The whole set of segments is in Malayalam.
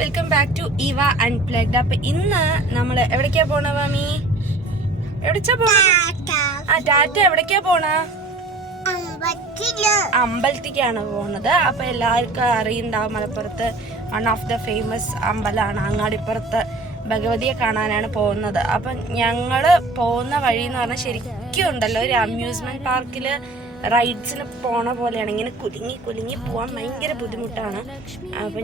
വെൽക്കം ബാക്ക് ടു ഇവ അൺപ്ലഗ്ഡ്. അപ്പൊ ഇന്ന് നമ്മള് എവിടേക്കാ പോണ മാമി? എവിടേക്കാ പോണ? ടാറ്റ എവിടേക്കാ പോണ? അമ്പലത്തിക്കാണ് പോണത്. അപ്പൊ എല്ലാവർക്കും അറിയുണ്ടാവും, മലപ്പുറത്ത് വൺ ഓഫ് ദ ഫേമസ് അമ്പലമാണ് അങ്ങാടിപ്പുറത്ത്. ഭഗവതിയെ കാണാനാണ് പോകുന്നത്. അപ്പം ഞങ്ങള് പോകുന്ന വഴി എന്ന് പറഞ്ഞാൽ ശരിക്കും ഉണ്ടല്ലോ, ഒരു അമ്യൂസ്മെന്റ് പാർക്കില് റൈഡ്സിന് പോണ പോലെയാണ്. ഇങ്ങനെ കുലുങ്ങി പോകാൻ ഭയങ്കര ബുദ്ധിമുട്ടാണ്. അപ്പം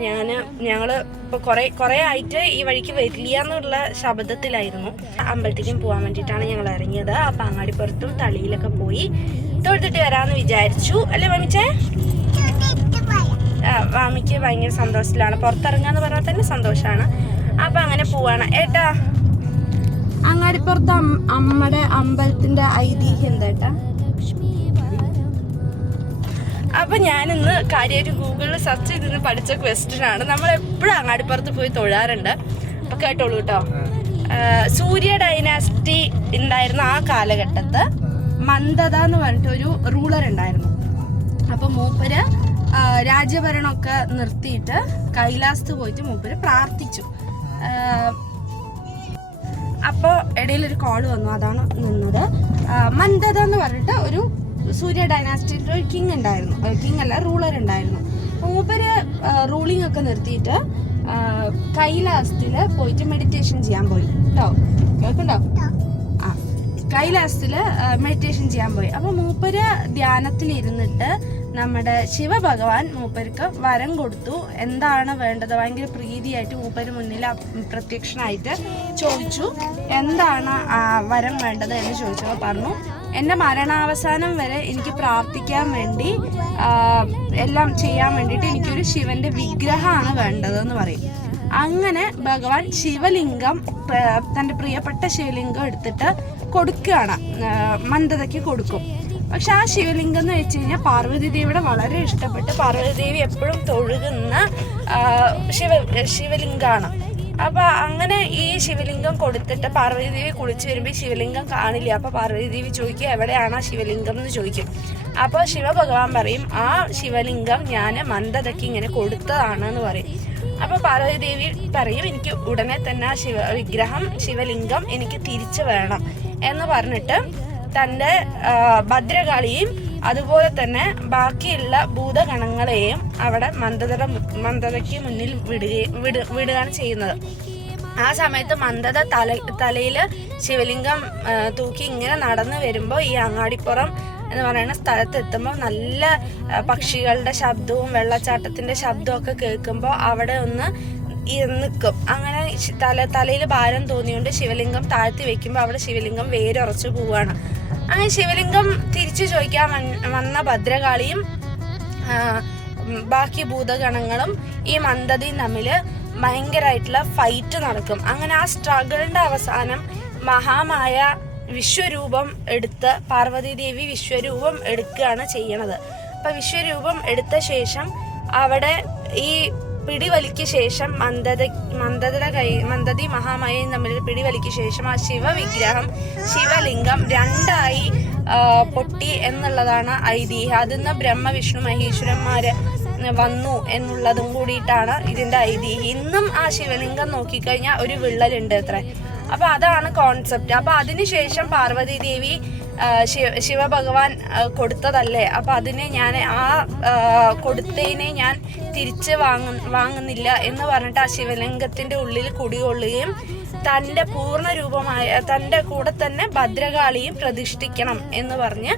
ഞങ്ങള് ഇപ്പോൾ കുറേ ആയിട്ട് ഈ വഴിക്ക് വരില്ല എന്നുള്ള ശബ്ദത്തിലായിരുന്നു. അമ്പലത്തേക്കും പോകാൻ വേണ്ടിയിട്ടാണ് ഞങ്ങൾ ഇറങ്ങിയത്. അപ്പം അങ്ങാടിപ്പുറത്തും തളിയിലൊക്കെ പോയി തൊഴുതിട്ട് വരാമെന്ന് വിചാരിച്ചു. അല്ലേ മാമിച്ചേ? മാമിക്ക് ഭയങ്കര സന്തോഷത്തിലാണ്. പുറത്തിറങ്ങാന്ന് പറഞ്ഞാൽ തന്നെ സന്തോഷമാണ്. അപ്പം അങ്ങനെ പോവാണ്. ഏട്ടാ, അങ്ങാടിപ്പുറത്ത് അമ്മയുടെ അമ്പലത്തിന്റെ ഐതിഹ്യം എന്താ ഏട്ടാ? അപ്പൊ ഞാനിന്ന് കാര്യമായിട്ട് ഗൂഗിളിൽ സെർച്ച് ചെയ്തിരുന്ന് പഠിച്ച ക്വസ്റ്റ്യനാണ്. നമ്മൾ എപ്പോഴും അങ്ങാടിപ്പുറത്ത് പോയി തൊഴാറുണ്ട്. അപ്പൊ കേട്ടോളൂ കേട്ടോ. സൂര്യ ഡൈനാസ്റ്റി ഉണ്ടായിരുന്ന ആ കാലഘട്ടത്ത് മന്ദത എന്ന് പറഞ്ഞിട്ട് ഒരു റൂളർ ഉണ്ടായിരുന്നു. അപ്പൊ മൂപ്പര് രാജ്യഭരണമൊക്കെ നിർത്തിയിട്ട് കൈലാസത്ത് പോയിട്ട് മൂപ്പര് പ്രാർത്ഥിച്ചു. അപ്പോൾ ഇടയിലൊരു കോള് വന്നു, അതാണ് നിന്നത്. മന്ദത എന്ന് പറഞ്ഞിട്ട് ഒരു സൂര്യ ഡൈനാസ്റ്റിയുടെ ഒരു കിങ് ഉണ്ടായിരുന്നു. കിങ് അല്ല, റൂളർ ഉണ്ടായിരുന്നു. മൂപ്പര് റൂളിംഗ് ഒക്കെ നിർത്തിയിട്ട് കൈലാസത്തില് പോയിട്ട് മെഡിറ്റേഷൻ ചെയ്യാൻ പോയി കേട്ടോ. കേൾക്കുന്നുണ്ടോ? കൈലാസത്തില് മെഡിറ്റേഷൻ ചെയ്യാൻ പോയി. അപ്പൊ മൂപ്പര് ധ്യാനത്തിലിരുന്നിട്ട് നമ്മുടെ ശിവഭഗവാൻ മൂപ്പർക്ക് വരം കൊടുത്തു. എന്താണ് വേണ്ടത്? ഭയങ്കര പ്രീതിയായിട്ട് മൂപ്പര് മുന്നിൽ പ്രത്യക്ഷനായിട്ട് ചോദിച്ചു, എന്താണ് വരം വേണ്ടത് എന്ന് ചോദിച്ചപ്പോൾ പറഞ്ഞു, എൻ്റെ മരണാവസാനം വരെ എനിക്ക് പ്രാർത്ഥിക്കാൻ വേണ്ടി എല്ലാം ചെയ്യാൻ വേണ്ടിയിട്ട് എനിക്കൊരു ശിവന്റെ വിഗ്രഹമാണ് വേണ്ടതെന്ന് പറയും. അങ്ങനെ ഭഗവാൻ ശിവലിംഗം, തൻ്റെ പ്രിയപ്പെട്ട ശിവലിംഗം എടുത്തിട്ട് കൊടുക്കുകയാണ്, മന്ദതയ്ക്ക് കൊടുക്കും. പക്ഷെ ആ ശിവലിംഗം എന്ന് വെച്ച് കഴിഞ്ഞാൽ പാർവതി ദേവിയുടെ വളരെ ഇഷ്ടപ്പെട്ട് പാർവതി ദേവി എപ്പോഴും തൊഴുകുന്ന ശിവലിംഗമാണ്. അപ്പൊ അങ്ങനെ ഈ ശിവലിംഗം കൊടുത്തിട്ട് പാർവതി ദേവി കുളിച്ച് വരുമ്പോൾ ഈ ശിവലിംഗം കാണില്ല. അപ്പൊ പാർവതി ദേവി ചോദിക്കുക, എവിടെയാണ് ആ ശിവലിംഗം എന്ന് ചോദിക്കും. അപ്പോൾ ശിവഭഗവാൻ പറയും, ആ ശിവലിംഗം ഞാൻ മന്ദതയ്ക്ക് ഇങ്ങനെ കൊടുത്തതാണ് എന്ന് പറയും. അപ്പൊ പാർവതി ദേവി പറയും, എനിക്ക് ഉടനെ തന്നെ ആ ശിവലിംഗം എനിക്ക് തിരിച്ചു വേണം എന്ന് പറഞ്ഞിട്ട് തൻ്റെ ഭദ്രകാളിയും അതുപോലെ തന്നെ ബാക്കിയുള്ള ഭൂതഗണങ്ങളെയും അവിടെ മന്ദതയ്ക്ക് മുന്നിൽ വിടുകയാണ് ചെയ്യുന്നത്. ആ സമയത്ത് മന്ദത തലയിൽ ശിവലിംഗം തൂക്കി ഇങ്ങനെ നടന്നു വരുമ്പോൾ ഈ അങ്ങാടിപ്പുറം എന്ന് പറയുന്ന സ്ഥലത്ത് എത്തുമ്പോൾ നല്ല പക്ഷികളുടെ ശബ്ദവും വെള്ളച്ചാട്ടത്തിന്റെ ശബ്ദവും ഒക്കെ കേൾക്കുമ്പോൾ അവിടെ ഒന്ന് നിൽക്കും. അങ്ങനെ തലയിൽ ഭാരം തോന്നിയുകൊണ്ട് ശിവലിംഗം താഴ്ത്തി വെക്കുമ്പോൾ അവിടെ ശിവലിംഗം വേരുറച്ചു പോവുകയാണ്. അങ്ങനെ ശിവലിംഗം തിരിച്ചു ചോദിക്കാൻ വന്ന ഭദ്രകാളിയും ബാക്കി ഭൂതഗണങ്ങളും ഈ മന്ദതയും തമ്മിൽ ഭയങ്കരമായിട്ടുള്ള ഫൈറ്റ് നടക്കും. അങ്ങനെ ആ സ്ട്രഗിളിന്റെ അവസാനം മഹാമായ വിശ്വരൂപം എടുത്ത് പാർവതി ദേവി വിശ്വരൂപം എടുക്കുകയാണ് ചെയ്യണത്. അപ്പൊ വിശ്വരൂപം എടുത്ത ശേഷം അവിടെ ഈ പിടിവലിക്ക് ശേഷം മന്ദതി മഹാമായയും തമ്മിൽ പിടിവലിക്ക് ശേഷം ആ ശിവലിംഗം രണ്ടായി പൊട്ടി എന്നുള്ളതാണ് ഐതിഹ്യം. അതിന്ന് ബ്രഹ്മ വിഷ്ണു മഹേശ്വരന്മാര് വന്നു എന്നുള്ളതും കൂടിയിട്ടാണ് ഇതിന്റെ ഐതിഹ്യം. ഇന്നും ആ ശിവലിംഗം നോക്കിക്കഴിഞ്ഞാൽ ഒരു വിള്ളലുണ്ട് അത്ര. അപ്പൊ അതാണ് കോൺസെപ്റ്റ്. അപ്പൊ അതിനുശേഷം പാർവതി ദേവി ശിവഭഗവാൻ കൊടുത്തതല്ലേ, അപ്പൊ അതിനെ ഞാൻ കൊടുത്തതിനെ ഞാൻ തിരിച്ച് വാങ്ങുന്നില്ല എന്ന് പറഞ്ഞിട്ട് ആ ശിവലിംഗത്തിന്റെ ഉള്ളിൽ കുടികൊള്ളുകയും തൻ്റെ പൂർണ്ണ രൂപമായ തൻ്റെ കൂടെ തന്നെ ഭദ്രകാളിയും പ്രതിഷ്ഠിക്കണം എന്ന് പറഞ്ഞ്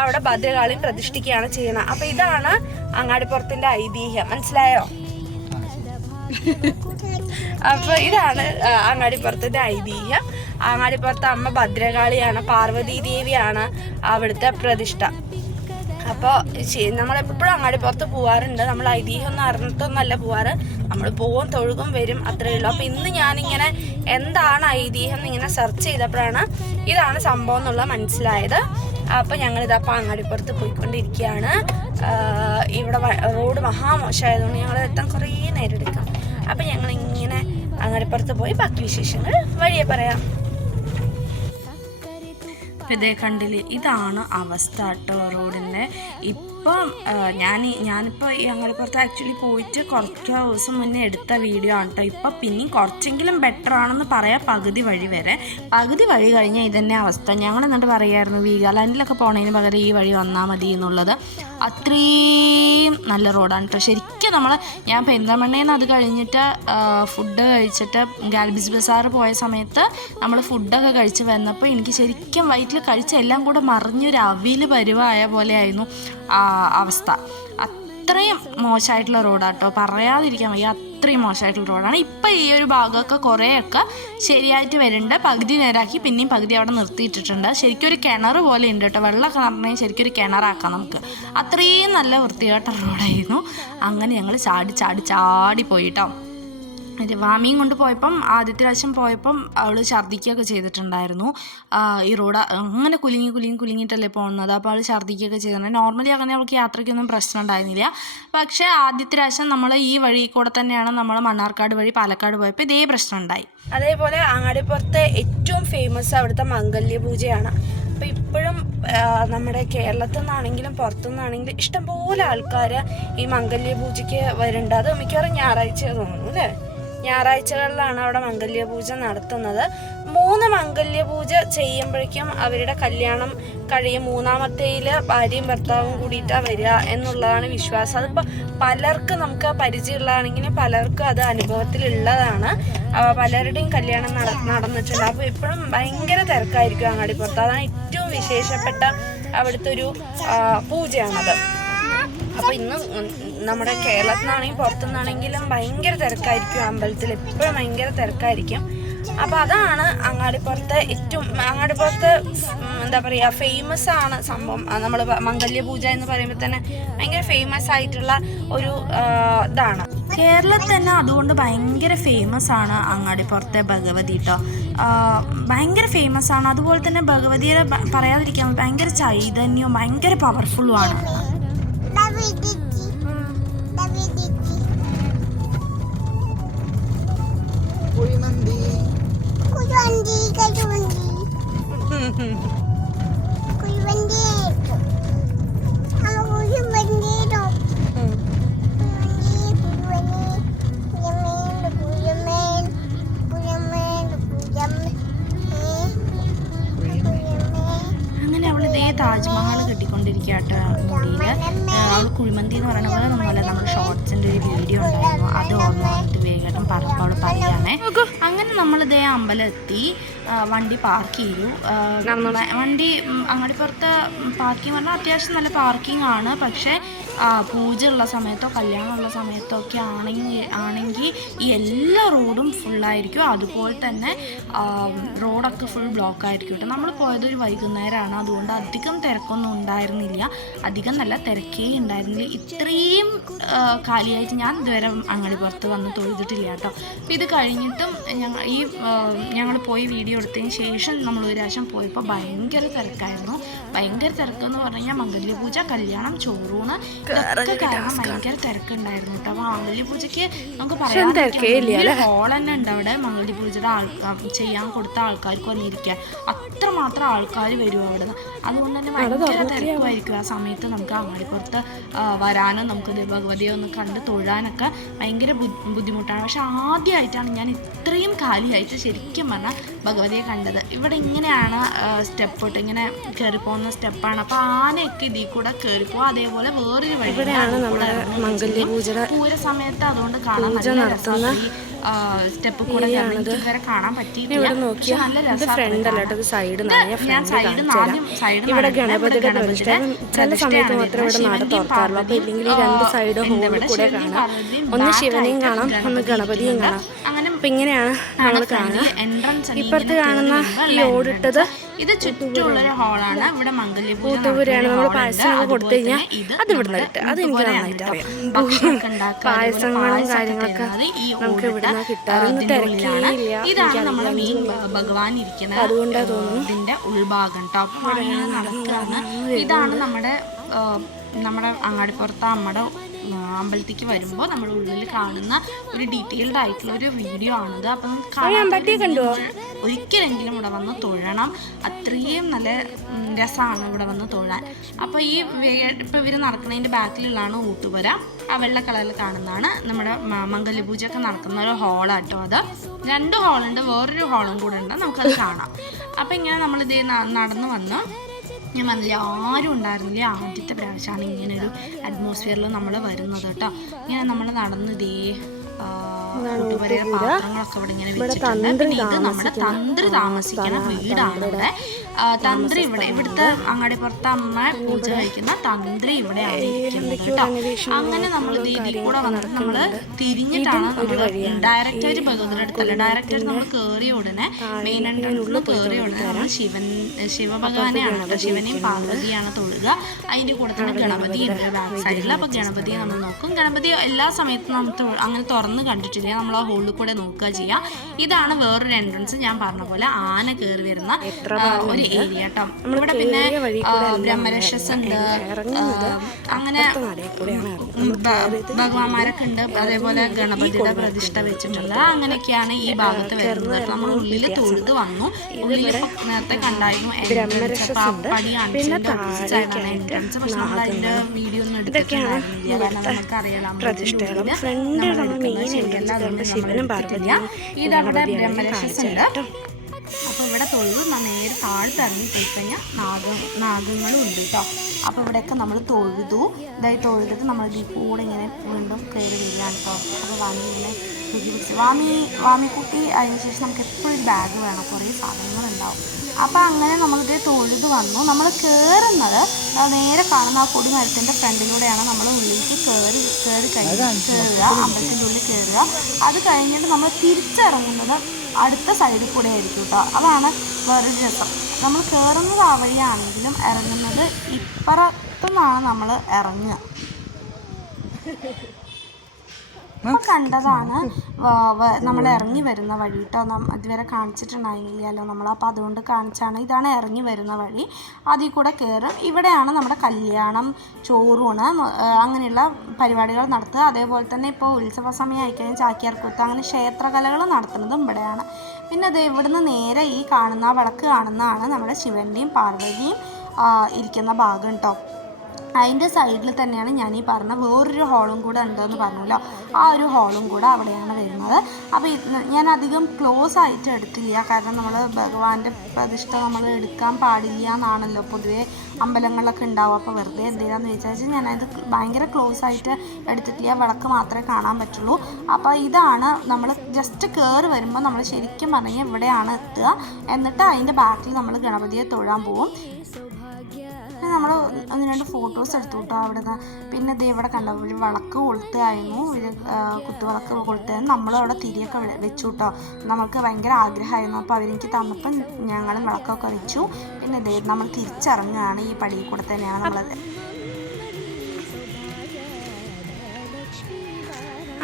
അവിടെ ഭദ്രകാളിയും പ്രതിഷ്ഠിക്കുകയാണ് ചെയ്യുന്നത്. അപ്പൊ ഇതാണ് അങ്ങാടിപ്പുറത്തിന്റെ ഐതിഹ്യം. മനസ്സിലായോ? അപ്പൊ ഇതാണ് അങ്ങാടിപ്പുറത്തിന്റെ ഐതിഹ്യം. അങ്ങാടിപ്പുറത്തെ അമ്മ ഭദ്രകാളിയാണ്, പാർവതി ദേവിയാണ് അവിടുത്തെ പ്രതിഷ്ഠ. അപ്പോൾ നമ്മളെപ്പോഴും അങ്ങാടിപ്പുറത്ത് പോവാറുണ്ട്. നമ്മൾ ഐതിഹ്യം ഒന്നും അറിഞ്ഞിട്ടൊന്നല്ല പോവാറ്, നമ്മൾ പോവും തൊഴുകും വരും, അത്രയേ ഉള്ളൂ. അപ്പോൾ ഇന്ന് ഞാനിങ്ങനെ എന്താണ് ഐതിഹ്യം ഇങ്ങനെ സെർച്ച് ചെയ്തപ്പോഴാണ് ഇതാണ് സംഭവം എന്നുള്ള മനസ്സിലായത്. അപ്പോൾ ഞങ്ങളിതപ്പോൾ അങ്ങാടിപ്പുറത്ത് പോയിക്കൊണ്ടിരിക്കുകയാണ്. ഇവിടെ റോഡ് മഹാമോശമായതുകൊണ്ട് ഞങ്ങൾ എത്താൻ കുറേ നേരം എടുക്കാം. അപ്പം ഞങ്ങളിങ്ങനെ അങ്ങാടിപ്പുറത്ത് പോയി ബാക്കി വിശേഷങ്ങൾ വഴിയെ പറയാം. ഇതേ കണ്ടില്ലേ, ഇതാണ് അവസ്ഥ കേട്ടോ റോഡിൻ്റെ. ഇപ്പം ഞാനിപ്പോൾ ഈ അങ്ങാടിപ്പുറത്ത് ആക്ച്വലി പോയിട്ട് കുറച്ച് ദിവസം മുന്നേ എടുത്ത വീഡിയോ ആണ് കേട്ടോ. ഇപ്പം പിന്നെയും കുറച്ചെങ്കിലും ബെറ്റർ ആണെന്ന് പറയാം. പകുതി വഴി കഴിഞ്ഞാൽ ഇതന്നെ അവസ്ഥ. ഞങ്ങൾ എന്നിട്ട് പറയായിരുന്നു വീഗാലാൻഡിലൊക്കെ പോണതിന് പകരം ഈ വഴി വന്നാൽ മതി എന്നുള്ളത്. അത്രയും നല്ല റോഡാണ് കേട്ടോ. ശരിക്കും ഞാൻ പെരിന്തൽമണ്ണയിൽ നിന്ന് അത് കഴിഞ്ഞിട്ട് ഫുഡ് കഴിച്ചിട്ട് ഗാൽബിസ് ബസാർ പോയ സമയത്ത് നമ്മൾ ഫുഡൊക്കെ കഴിച്ച് വന്നപ്പോൾ എനിക്ക് ശരിക്കും വയറ്റിൽ കഴിച്ച എല്ലാം കൂടെ മറിഞ്ഞൊരു അവിൽ പരുവായ പോലെ ആയിരുന്നു അവസ്ഥ. അത്രയും മോശമായിട്ടുള്ള റോഡാണ് കേട്ടോ, പറയാതിരിക്കാൻ വയ്യ. അത്രയും മോശമായിട്ടുള്ള റോഡാണ്. ഇപ്പം ഈ ഒരു ഭാഗമൊക്കെ കുറേയൊക്കെ ശരിയായിട്ട് വരുന്നുണ്ട്. പകുതി നേരാക്കി പിന്നെയും പകുതി അവിടെ നിർത്തിയിട്ടിട്ടുണ്ട്. ശരിക്കും ഒരു കിണർ പോലെ ഉണ്ട് കേട്ടോ. വെള്ളം കിണറിനെ ശരിക്കും ഒരു കിണറാക്കാം നമുക്ക്. അത്രയും നല്ല വൃത്തികെട്ട റോഡായിരുന്നു. അങ്ങനെ ഞങ്ങൾ ചാടി പോയിട്ടോ. വാമിയും കൊണ്ട് പോയപ്പം ആദ്യത്തെ പ്രാവശ്യം പോയപ്പം അവൾ ഛർദ്ദിക്കുകയൊക്കെ ചെയ്തിട്ടുണ്ടായിരുന്നു. ഈ റോഡ് അങ്ങനെ കുലുങ്ങിയിട്ടല്ലേ പോകുന്നത്. അപ്പോൾ അവൾ ഛർദ്ദിക്കുകയൊക്കെ ചെയ്തിട്ടുണ്ട്. നോർമലി അങ്ങനെ അവൾക്ക് യാത്രയ്ക്കൊന്നും പ്രശ്നം ഉണ്ടായിരുന്നില്ല. പക്ഷേ ആദ്യത്തെ പ്രാവശ്യം നമ്മൾ ഈ വഴി കൂടെ തന്നെയാണ് നമ്മൾ മണ്ണാർക്കാട് വഴി പാലക്കാട് പോയപ്പോൾ ഇതേ പ്രശ്നം ഉണ്ടായി. അതേപോലെ അങ്ങാടിപ്പുറത്തെ ഏറ്റവും ഫേമസ് അവിടുത്തെ മംഗല്യപൂജയാണ്. അപ്പോൾ ഇപ്പോഴും നമ്മുടെ കേരളത്തിൽ നിന്നാണെങ്കിലും പുറത്തുനിന്നാണെങ്കിലും ഇഷ്ടംപോലെ ആൾക്കാർ ഈ മംഗല്യപൂജയ്ക്ക് വരുന്നുണ്ട്. അത് മിക്കവാറും ഞായറാഴ്ച തോന്നുന്നു അല്ലേ? ഞായറാഴ്ചകളിലാണ് അവിടെ മംഗല്യപൂജ നടത്തുന്നത്. 3 മംഗല്യപൂജ ചെയ്യുമ്പോഴേക്കും അവരുടെ കല്യാണം കഴിയും. 3-മത്തേതിൽ ഭാര്യയും ഭർത്താവും കൂടിയിട്ടാണ് വരിക എന്നുള്ളതാണ് വിശ്വാസം. അതിപ്പോൾ പലർക്കും നമുക്ക് പരിചയമുള്ളതാണെങ്കിലും പലർക്കും അത് അനുഭവത്തിലുള്ളതാണ്. പലരുടെയും കല്യാണം നടന്നിട്ടുണ്ട്. അപ്പോൾ എപ്പോഴും ഭയങ്കര തിരക്കായിരിക്കും അങ്ങാടിപ്പുറത്ത്. അതാണ് ഏറ്റവും വിശേഷപ്പെട്ട അവിടുത്തെ ഒരു പൂജയാണത്. അപ്പോൾ ഇന്ന് നമ്മുടെ കേരളത്തിൽ നിന്നാണെങ്കിലും പുറത്തുനിന്നാണെങ്കിലും ഭയങ്കര തിരക്കായിരിക്കും. അമ്പലത്തിൽ എപ്പോഴും ഭയങ്കര തിരക്കായിരിക്കും. അപ്പോൾ അതാണ് അങ്ങാടിപ്പുറത്തെ അങ്ങാടിപ്പുറത്ത് എന്താ പറയുക, ഫേമസ് ആണ് സംഭവം. നമ്മൾ മംഗല്യപൂജ എന്ന് പറയുമ്പോൾ തന്നെ ഭയങ്കര ഫേമസ് ആയിട്ടുള്ള ഒരു ഇതാണ്. കേരളത്തിൽ തന്നെ അതുകൊണ്ട് ഭയങ്കര ഫേമസ് ആണ് അങ്ങാടിപ്പുറത്തെ ഭഗവതി കേട്ടോ. ഭയങ്കര ഫേമസ് ആണ്. അതുപോലെ തന്നെ ഭഗവതിയെ പറയാതിരിക്കാൻ ഭയങ്കര ചൈതന്യവും ഭയങ്കര പവർഫുള്ളും ആണ്. അങ്ങനെ അവളിതേ താജ്മഹൽ കെട്ടിക്കൊണ്ടിരിക്കുക കേട്ടോ മുടിയിൽ. അവൾ കുഴിമന്തി എന്ന് പറയുന്ന പോലെ നമ്മളല്ല, നമ്മുടെ ഷോർട്സിൻ്റെ ഒരു വീഡിയോ ഉണ്ടായിരുന്നു, അത് ഓർമ്മ വന്നിട്ട് വേഗം പറഞ്ഞപ്പോൾ അവൾ പറയാണേ. അങ്ങനെ നമ്മളിതേ അമ്പലം എത്തി. വണ്ടി പാർക്ക് ചെയ്തു. വണ്ടി അങ്ങാടിപ്പുറത്ത് പാർക്കിംഗ് പറഞ്ഞാൽ അത്യാവശ്യം നല്ല പാർക്കിംഗ് ആണ്. പക്ഷേ പൂജ ഉള്ള സമയത്തോ കല്യാണമുള്ള സമയത്തോ ഒക്കെ ആണെങ്കിൽ ഈ എല്ലാ റോഡും ഫുള്ളായിരിക്കും. അതുപോലെ തന്നെ റോഡൊക്കെ ഫുൾ ബ്ലോക്ക് ആയിരിക്കും കേട്ടോ. നമ്മൾ പോയതൊരു വൈകുന്നേരമാണ്, അതുകൊണ്ട് അധികം തിരക്കൊന്നും ഉണ്ടായിരുന്നില്ല. അധികം നല്ല തിരക്കേ ഉണ്ടായിരുന്നില്ല. ഇത്രയും കാലിയായിട്ട് ഞാൻ ഇതുവരെ അങ്ങാടിപ്പുറത്ത് വന്ന് തൊഴുതിട്ടില്ല കേട്ടോ. അപ്പോൾ ഇത് കഴിഞ്ഞിട്ടും ഞങ്ങൾ പോയി വീഡിയോ എടുത്തതിന് ശേഷം നമ്മൾ ഒരു പ്രാവശ്യം പോയപ്പോൾ ഭയങ്കര തിരക്കായിരുന്നു. ഭയങ്കര തിരക്കെന്ന് പറഞ്ഞു കഴിഞ്ഞാൽ മംഗല്യപൂജ, കല്യാണം, ചോറൂണ് ഇതൊക്കെ കാരണം ഭയങ്കര തിരക്കുണ്ടായിരുന്നു കേട്ടോ. അപ്പോൾ മംഗല്യപൂജയ്ക്ക് നമുക്ക് പറയാൻ ഹോൾ തന്നെ ഉണ്ട് അവിടെ. മംഗല്യപൂജയുടെ ചെയ്യാൻ കൊടുത്ത ആൾക്കാർക്ക് വന്നിരിക്കുക, അത്രമാത്രം ആൾക്കാർ വരും അവിടെ നിന്ന്. അതുകൊണ്ട് തന്നെ ഭയങ്കര തിരക്കുമായിരിക്കും ആ സമയത്ത്. നമുക്ക് അങ്ങാടിപ്പുറത്ത് വരാനും നമുക്ക് ഭഗവതിയെ ഒന്ന് കണ്ട് തൊഴാനൊക്കെ ഭയങ്കര ബുദ്ധിമുട്ടാണ്. പക്ഷെ ആദ്യമായിട്ടാണ് ഞാൻ ഇത്രയും കാലിയായിട്ട് ശരിക്കും പറഞ്ഞാൽ ഭഗവതിയെ കണ്ടത്. ഇവിടെ ഇങ്ങനെയാണ് സ്റ്റെപ്പ് ഇട്ട് ഇങ്ങനെ കയറി പോകുന്ന സ്റ്റെപ്പാണ്. അപ്പോൾ ആനയൊക്കെ ഇതിൽ കൂടെ കയറിപ്പോകും. അതേപോലെ വേറൊരു വഴിയാണ് നമ്മുടെ മംഗല്യപൂജയുടെ പൂര സമയത്ത്. അതുകൊണ്ട് കാണാൻ നല്ല രസമാണ്. സ്റ്റെപ്പ് കൂടെ ഇതുവരെ കാണാൻ പറ്റിയിട്ടില്ല. നല്ല രസമാണ്. ഞാൻ സൈഡിൽ ആദ്യം ഇവിടെ ഗണപതിയുടെ ചില സമയത്ത് മാത്രമേ ഇവിടെ നട തുറക്കാറുള്ളൂ. അപ്പോൾ ഇല്ലെങ്കിൽ 2 സൈഡ് ഹോളിൽ കൂടെ കാണാം. ഒന്ന് ശിവനെയും കാണാം, ഒന്ന് ഗണപതിയും കാണാം. അപ്പം ഇങ്ങനെയാണ് നമ്മൾ കാണുക. ഇപ്പുറത്ത് കാണുന്ന ഈ ഓടിട്ടത് ഇത് ചുറ്റുമുള്ളൊരു ഹോളാണ്. ഇവിടെ മംഗല്യപൂജയാണ്. നമ്മൾ പായസമൊക്കെ കൊടുത്തു കഴിഞ്ഞാൽ അത് ഇവിടെ നിന്ന് കിട്ടും. അത് എനിക്ക് നന്നായിട്ട് അറിയാം. പായസങ്ങളും കാര്യങ്ങളൊക്കെ നമുക്ക് ഇവിടെ നിന്ന് കിട്ടാറൊന്നും തിരക്കില്ല. ഇതാണ് നമ്മുടെ മെയിൻ ഭഗവാൻ ഇരിക്കുന്നത്. അതുകൊണ്ടാണ് തോന്നുന്നു ഇതിന്റെ ഉൾഭാഗം നടക്കുകയാണ്. ഇതാണ് നമ്മുടെ അങ്ങാടിപ്പുറത്തെ അമ്മയുടെ അമ്പലത്തേക്ക് വരുമ്പോൾ നമ്മുടെ ഉള്ളിൽ കാണുന്ന ഒരു ഡീറ്റെയിൽഡ് ആയിട്ടുള്ള ഒരു വീഡിയോ ആണിത്. അപ്പം ഒരിക്കലെങ്കിലും ഇവിടെ വന്ന് തൊഴണം, അത്രയും നല്ല രസമാണ് ഇവിടെ വന്ന് തൊഴാൻ. അപ്പോൾ ഈ ഇപ്പോൾ ഇവർ നടക്കുന്നതിൻ്റെ ബാക്കിലുള്ളതാണ് ഊട്ടുപുര. ആ വെള്ള കളറിൽ കാണുന്നതാണ് നമ്മുടെ മംഗല്യപൂജ ഒക്കെ നടക്കുന്ന ഒരു ഹോളാട്ടോ. അത് 2 ഹോളുണ്ട്, വേറൊരു ഹോളും കൂടെ ഉണ്ട്, നമുക്കത് കാണാം. അപ്പം ഇങ്ങനെ നമ്മളിത് നടന്നു വന്ന് ഞാൻ പറഞ്ഞില്ല, ആരും ഉണ്ടായിരുന്നില്ല. ആദ്യത്തെ പ്രാവശ്യമാണ് ഇങ്ങനൊരു അറ്റ്മോസ്ഫിയറിൽ നമ്മൾ വരുന്നത് കേട്ടോ. ഇങ്ങനെ നമ്മൾ നടന്ന് ഇതേ കൂട്ടുപുരയുടെ പാത്രങ്ങളൊക്കെ ഇവിടെ ഇങ്ങനെ വെച്ചിട്ടുണ്ട്. പിന്നെ ഇത് നമ്മുടെ തന്ത്രി താമസിക്കുന്ന വീടാണ്. ഇവിടെ തന്ത്രി ഇവിടുത്തെ അങ്ങാടിപ്പുറത്തെ അമ്മ പൂജ കഴിക്കുന്ന തന്ത്രി ഇവിടെയാണ് ഇരിക്കുന്നത് കേട്ടോ. അങ്ങനെ നമ്മൾ ഇതിൽ കൂടെ വന്നിട്ട് നമ്മൾ തിരിഞ്ഞിട്ടാണ് നമ്മൾ ഡയറക്റ്റായിട്ട് ഭഗവതിയുടെ അടുത്തല്ല, ഡയറക്റ്റായിട്ട് നമ്മൾ കയറിയ ഉടനെ മെയിൻ എൻട്രൻസിൽ കയറിയ ഉടനെ നമ്മൾ ശിവഭഗവാനെയാണ് കേട്ടോ, ശിവനെയും പാർവതിയാണ് തൊഴുക. അതിൻ്റെ കൂടെ തന്നെ ഗണപതി ഉണ്ട് ബാക്ക് സൈഡിൽ. അപ്പോൾ ഗണപതിയെ നമ്മൾ നോക്കും. ഗണപതി എല്ലാ സമയത്തും നമുക്ക് അങ്ങനെ തുറന്ന് കണ്ടിട്ടില്ല, നമ്മൾ ആ ഹോളിൽ കൂടെ നോക്കുക ചെയ്യാം. ഇതാണ് വേറൊരു എൻട്രൻസ്, ഞാൻ പറഞ്ഞ പോലെ ആന കയറി വരുന്ന ഒരു ഏരിയ കേട്ടോ. ഇവിടെ പിന്നെ ബ്രഹ്മരക്ഷസ് ഉണ്ട്, അങ്ങനെ ഭഗവാന്മാരൊക്കെ ഉണ്ട്. അതേപോലെ ഗണപതിയുടെ പ്രതിഷ്ഠ വെച്ചിട്ടുണ്ട്. അങ്ങനെയൊക്കെയാണ് ഈ ഭാഗത്ത് വരുന്നത്. നമ്മൾ ഉള്ളിൽ തൊഴുത് വന്നു. ഉള്ളിൽ നേരത്തെ കണ്ടായിരുന്നു പടി കാണിച്ചിട്ടാണ് എൻട്രൻസ്. പക്ഷെ നമ്മൾ അതിന്റെ വീഡിയോ ഒന്നും എടുത്തിട്ടുണ്ടായിരുന്നില്ല, കാരണം നമുക്കറിയാം ഇതവിടെ ബ്രഹ്മരക്ഷസ് ഉണ്ട്. അപ്പോൾ ഇവിടെ തൊഴുതു നേരെ താഴ്ത്തിറങ്ങി പോയി കഴിഞ്ഞാൽ നാഗങ്ങളും ഉണ്ട് കേട്ടോ. അപ്പോൾ ഇവിടെയൊക്കെ നമ്മൾ തൊഴുതു. ഇതായി തൊഴുതിട്ട് നമ്മൾ ഈ കൂടെ ഇങ്ങനെ വീണ്ടും കയറി വരികയാണ് കേട്ടോ. അപ്പോൾ വാമി ഇങ്ങനെ പിടിച്ച് വാമിക്കുട്ടി അതിനുശേഷം നമുക്ക് എപ്പോഴും ഒരു ബാഗ് വേണം, കുറേ സാധനങ്ങളുണ്ടാവും. അപ്പോൾ അങ്ങനെ നമ്മളിത് തൊഴുത് വന്നു. നമ്മൾ കയറുന്നത് നേരെ കാണുന്ന ആ കൊടിമരത്തിൻ്റെ ഫ്രണ്ടിലൂടെയാണ് നമ്മൾ ഉള്ളിലേക്ക് കയറുക, അമ്പലത്തിൻ്റെ ഉള്ളിൽ കയറുക. അത് കഴിഞ്ഞിട്ട് നമ്മൾ തിരിച്ചിറങ്ങുന്നത് അടുത്ത സൈഡിൽ കൂടെ ആയിരിക്കും കേട്ടോ. അതാണ് വേറൊരു രസം. നമ്മൾ കയറുന്നത് ആ വഴിയാണെങ്കിലും ഇറങ്ങുന്നത് ഇപ്പുറത്തുനിന്നാണ് നമ്മൾ ഇറങ്ങുക. അപ്പോൾ കണ്ടതാണ് നമ്മൾ ഇറങ്ങി വരുന്ന വഴി കേട്ടോ. ഇതുവരെ കാണിച്ചിട്ടുണ്ടായിരുന്നില്ലല്ലോ നമ്മൾ, അപ്പോൾ അതുകൊണ്ട് കാണിച്ചാണ്. ഇതാണ് ഇറങ്ങി വരുന്ന വഴി, അതിൽ കൂടെ കയറും. ഇവിടെയാണ് നമ്മുടെ കല്യാണം, ചോറൂണ്, അങ്ങനെയുള്ള പരിപാടികൾ നടത്തുക. അതേപോലെ തന്നെ ഇപ്പോൾ ഉത്സവ സമയം ആയിക്കഴിഞ്ഞാൽ ചാക്യാർകൂത്ത്, അങ്ങനെ ക്ഷേത്രകലകൾ നടത്തുന്നതും ഇവിടെയാണ്. പിന്നെ അത് ഇവിടുന്ന് നേരെ ഈ കാണുന്ന വിളക്ക് കാണുന്നതാണ് നമ്മുടെ ശിവൻ്റെയും പാർവതിയും ഇരിക്കുന്ന ഭാഗം കേട്ടോ. അതിൻ്റെ സൈഡിൽ തന്നെയാണ് ഞാൻ ഈ പറഞ്ഞ വേറൊരു ഹോളും കൂടെ ഉണ്ടെന്ന് പറഞ്ഞല്ലോ, ആ ഒരു ഹോളും കൂടെ അവിടെയാണ് വരുന്നത്. അപ്പോൾ ഞാൻ അധികം ക്ലോസ് ആയിട്ട് എടുത്തില്ല, കാരണം നമ്മൾ ഭഗവാന്റെ പ്രതിഷ്ഠ നമ്മൾ എടുക്കാൻ പാടില്ല എന്നാണല്ലോ പൊതുവേ അമ്പലങ്ങളിലൊക്കെ ഉണ്ടാവും. അപ്പോൾ വെറുതെ എന്തിനാന്ന് വിചാരിച്ചാൽ ഞാനത് ഭയങ്കര ക്ലോസ് ആയിട്ട് എടുത്തിട്ടില്ല, വിളക്ക് മാത്രമേ കാണാൻ പറ്റുള്ളൂ. അപ്പോൾ ഇതാണ് നമ്മൾ ജസ്റ്റ് കയറി വരുമ്പോൾ നമ്മൾ ശരിക്കും പറഞ്ഞാൽ ഇവിടെയാണ് എത്തുക. എന്നിട്ട് അതിൻ്റെ ബാക്കിൽ നമ്മൾ ഗണപതിയെ തൊഴാൻ പോവും. നമ്മൾ 1-2 ഫോട്ടോസ് എടുത്തു കേട്ടോ അവിടെ നിന്ന്. പിന്നെ ഇത് ഇവിടെ കണ്ട ഒരു വിളക്ക് കൊളുത്തായിരുന്നു, ഒരു കുത്തുവിളക്ക് കൊളുത്തായിരുന്നു. നമ്മളവിടെ തിരിയൊക്കെ വെച്ചു കേട്ടോ. നമ്മൾക്ക് ഭയങ്കര ആഗ്രഹമായിരുന്നു, അപ്പോൾ അവരെനിക്ക് തന്നപ്പം ഞങ്ങളും വിളക്കൊക്കെ വെച്ചു. പിന്നെ ഇതേ നമ്മൾ തിരിച്ചിറങ്ങുകയാണ്, ഈ പടിയിൽ കൂടെ തന്നെയാണ് നമ്മളത്.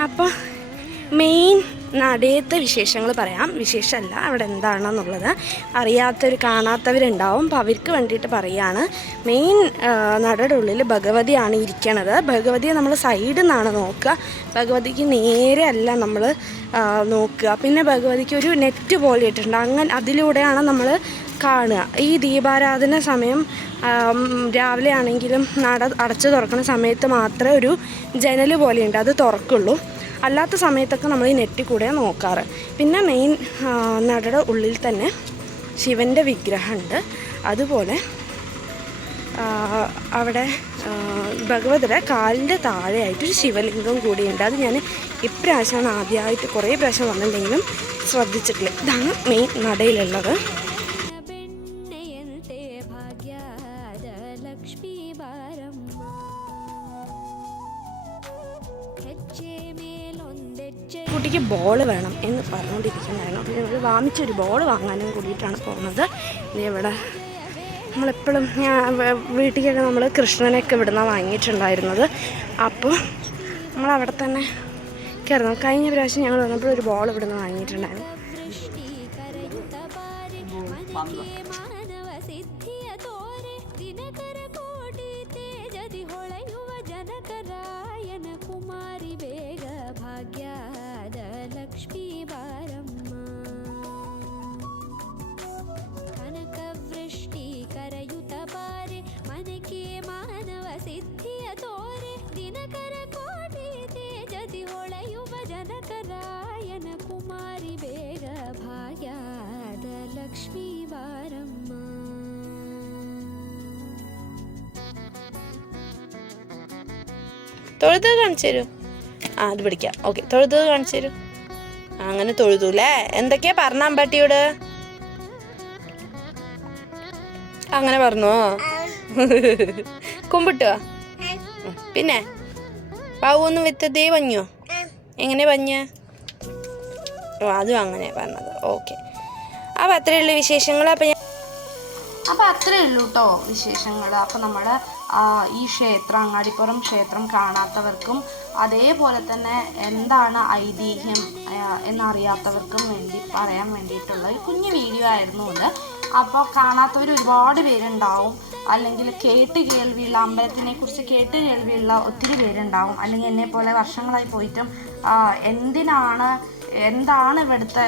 അപ്പോൾ മെയിൻ നടയത്തെ വിശേഷങ്ങൾ പറയാം. വിശേഷമല്ല, അവിടെ എന്താണെന്നുള്ളത് കാണാത്തവരുണ്ടാവും, അപ്പോൾ അവർക്ക് വേണ്ടിയിട്ട് പറയുകയാണ്. മെയിൻ നടയുടെ ഉള്ളിൽ ഭഗവതിയാണ് ഇരിക്കണത്. ഭഗവതിയെ നമ്മൾ സൈഡിൽ നിന്നാണ് നോക്കുക, ഭഗവതിക്ക് നേരെ അല്ല നമ്മൾ നോക്കുക. പിന്നെ ഭഗവതിക്ക് ഒരു നെറ്റ് പോലെ ഇട്ടിട്ടുണ്ട്, അങ്ങനെ അതിലൂടെയാണ് നമ്മൾ കാണുക. ഈ ദീപാരാധന സമയം രാവിലെ ആണെങ്കിലും നട അടച്ചു തുറക്കുന്ന സമയത്ത് മാത്രമേ ഒരു ജനൽ പോലെയുണ്ട്, അത് തുറക്കുള്ളൂ. അല്ലാത്ത സമയത്തൊക്കെ നമ്മൾ ഈ നെറ്റിൽ കൂടെ നോക്കാറ്. പിന്നെ മെയിൻ നടയുടെ ഉള്ളിൽ തന്നെ ശിവൻ്റെ വിഗ്രഹമുണ്ട്. അതുപോലെ അവിടെ ഭഗവതിയുടെ കാലിൻ്റെ താഴെയായിട്ടൊരു ശിവലിംഗം കൂടിയുണ്ട്. അത് ഞാൻ ഇപ്രാവശ്യമാണ് ആദ്യമായിട്ട്, കുറേ പ്രാവശ്യം വന്നിട്ടുണ്ടെങ്കിലും ശ്രദ്ധിച്ചിട്ടില്ല. ഇതാണ് മെയിൻ നടയിലുള്ളത്. കുട്ടിക്ക് ബോൾ വേണം എന്ന് പറഞ്ഞുകൊണ്ടിരിക്കുന്നതായിരുന്നു. അപ്പോൾ ഞങ്ങൾ വാങ്ങിച്ചൊരു ബോൾ വാങ്ങാനും കൂടിയിട്ടാണ് പോകുന്നത്. ഇവിടെ നമ്മളെപ്പോഴും വീട്ടിലേക്കൊക്കെ നമ്മൾ കൃഷ്ണനെയൊക്കെ ഇവിടെ നിന്നാണ് വാങ്ങിയിട്ടുണ്ടായിരുന്നത്. അപ്പോൾ നമ്മളവിടെ തന്നെ കയറുന്നു. കഴിഞ്ഞ പ്രാവശ്യം ഞങ്ങൾ വന്നപ്പോൾ ഒരു ബോൾ ഇവിടെ നിന്ന് വാങ്ങിയിട്ടുണ്ടായിരുന്നു. തൊഴുത് കാണിച്ചു തരൂ. അത് പിടിക്കാം. ഓക്കെ, തൊഴുത് കാണിച്ചു തരൂ. അങ്ങനെ തൊഴുതു അല്ലേ? എന്തൊക്കെയാ പറഞ്ഞ അമ്പാട്ടിയോട്? അങ്ങനെ പറഞ്ഞോ? കുമ്പിട്ടോ? പിന്നെ പാവൊന്നും വിത്തതേ പഞ്ഞോ? എങ്ങനെ പഞ്ഞ? അതും അങ്ങനെ പറഞ്ഞത്. ഓക്കെ, അപ്പം അത്രയുള്ള വിശേഷങ്ങൾ. അപ്പോൾ അത്രയേ ഉള്ളൂ കേട്ടോ വിശേഷങ്ങൾ. അപ്പോൾ നമ്മുടെ ഈ ക്ഷേത്രം, അങ്ങാടിപ്പുറം ക്ഷേത്രം കാണാത്തവർക്കും അതേപോലെ തന്നെ എന്താണ് ഐതിഹ്യം എന്നറിയാത്തവർക്കും വേണ്ടി പറയാൻ വേണ്ടിയിട്ടുള്ള ഒരു കുഞ്ഞു വീഡിയോ ആയിരുന്നു ഇത്. അപ്പോൾ കാണാത്തവർ ഒരുപാട് പേരുണ്ടാവും, അല്ലെങ്കിൽ കേട്ട് കേൾവിയുള്ള, അമ്പലത്തിനെ കുറിച്ച് കേട്ട് കേൾവിയുള്ള ഒത്തിരി പേരുണ്ടാവും, അല്ലെങ്കിൽ എന്നെപ്പോലെ വർഷങ്ങളായി പോയിട്ടും എന്താണ് ഇവിടുത്തെ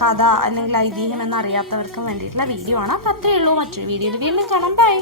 കഥ അല്ലെങ്കിൽ ഐതിഹ്യം എന്നറിയാത്തവർക്കും വേണ്ടിയിട്ടുള്ള വീഡിയോ ആണ്. അപ്പോൾ അത്രയേ ഉള്ളൂ. മറ്റൊരു വീഡിയോയിൽ വീണ്ടും കാണാം. ബൈ.